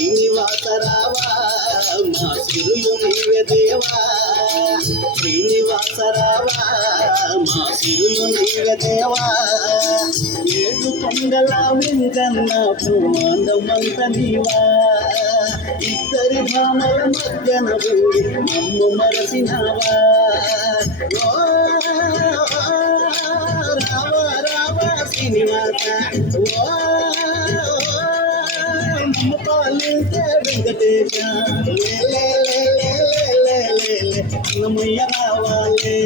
శ్రీనివాసరావా మా సిరులు నీవే దేవా, శ్రీనివాసరావా మా సిరులు నీవే దేవా. ఏడు కొండల వెంకన్న బ్రహ్మాండమంత నీవా, ఇద్దరి భామల మధ్యన ఊడి మమ్ము మరసినావా. రావ రావ శ్రీనివాస, మమ్మ పాలించే వెంకటేశ, అన్నమయ్య రావాలే,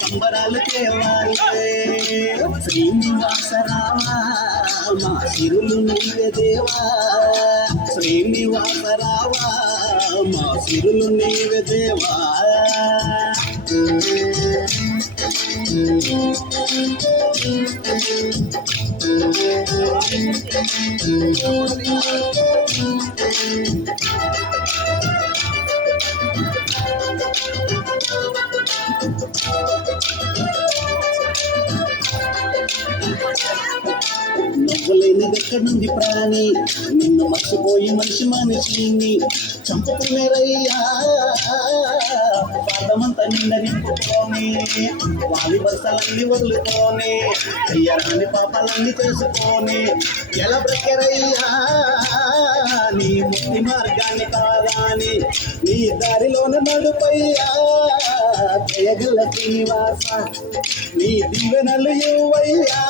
సంబరాలు తేవాలే. శ్రీనివాసరావా మా సిరులు నీవే దేవా, శ్రీనివాసరావా మా సిరులు నీవే దేవా. నవ్వులేనిదెక్కడుంది ప్రాణి, నిన్ను మర్చిపోయి మనిషిని చంపుకునేరయ్యా. పాదమంతా నిండ నింపుకొని వాలి వరుసలన్నీ వదులుకొని అయ్యరాని పాపాలన్నీ చేసుకొని ఎలా బ్రతికెరయ్యా. నీ ముక్తి మార్గాన్ని కాదాని నీ దారిలోన నడుపయ్యా. జయగల్ల శ్రీనివాస నీ దీవెనలు ఇవ్వయ్యా,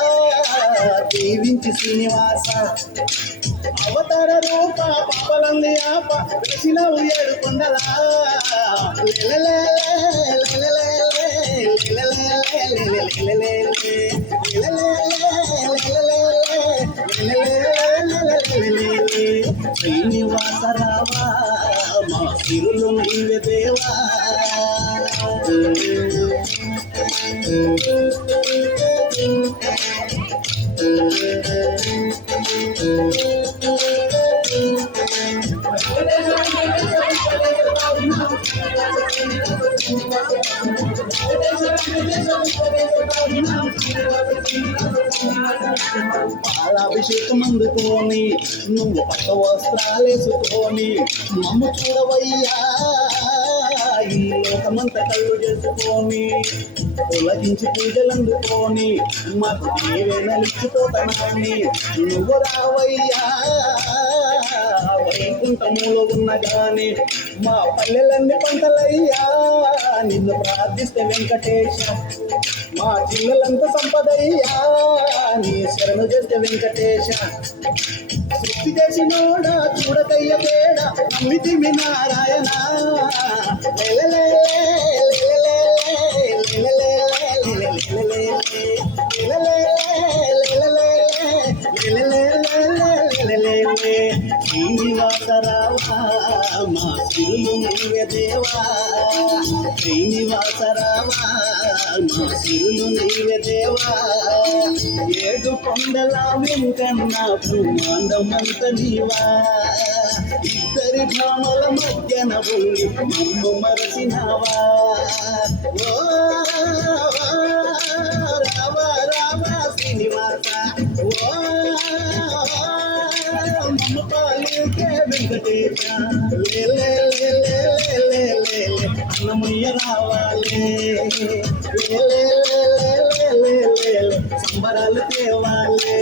దీవించి శ్రీనివాస. అవతార రూప పాపలన్నీ ఆప వెలిసినవు ఏడు కొండలా, శ్రీనివాసరావా మా సిరులు నీవే దేవా. పాలాభిషేకం అందుకొని నువ్వు పట్ట వస్త్రాలేసుకొని మమ్మ చూడవయ్యా. ఈ లోకమంతా కళ్ళు చేసుకొని తొలగించి పూజలందుకొని మాకు దీవెనలిచ్చిపోతానని నువ్వు రావయ్యా. వైకుంఠములో ఉన్న గాని మా పల్లెలన్నీ పంటలయ్యా. నిన్ను ప్రార్థిస్తే వెంకటేశ మా జిల్లలంతా సంపదయ్యా. నీ శరణు చేస్తే వెంకటేశ, సృష్టి చేసినోడా చూడకయ్య తేడ నమ్మితిమి నారాయణ. శ్రీనివాసరావా మా సిరులు నీవే దేవా, శ్రీనివాసరావా మా సిరులు నీవే దేవా. ఏడు కొండల వెంకన్న బ్రహ్మాండమంత నీవా, ఇద్దరి భామల మధ్యన ఉండి మమ్ము మరసినావా. రావ రావ శ్రీనివాస, మమ్మ పాలించే వెంకటేశ, అన్నమయ్య రావాలే, సంబరాలు తేవాలే.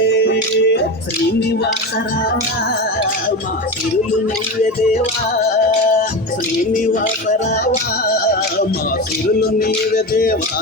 శ్రీనివాసరావా మా సిరులు నీవే దేవా, శ్రీనివాసరావా మా సిరులు నీవే దేవా.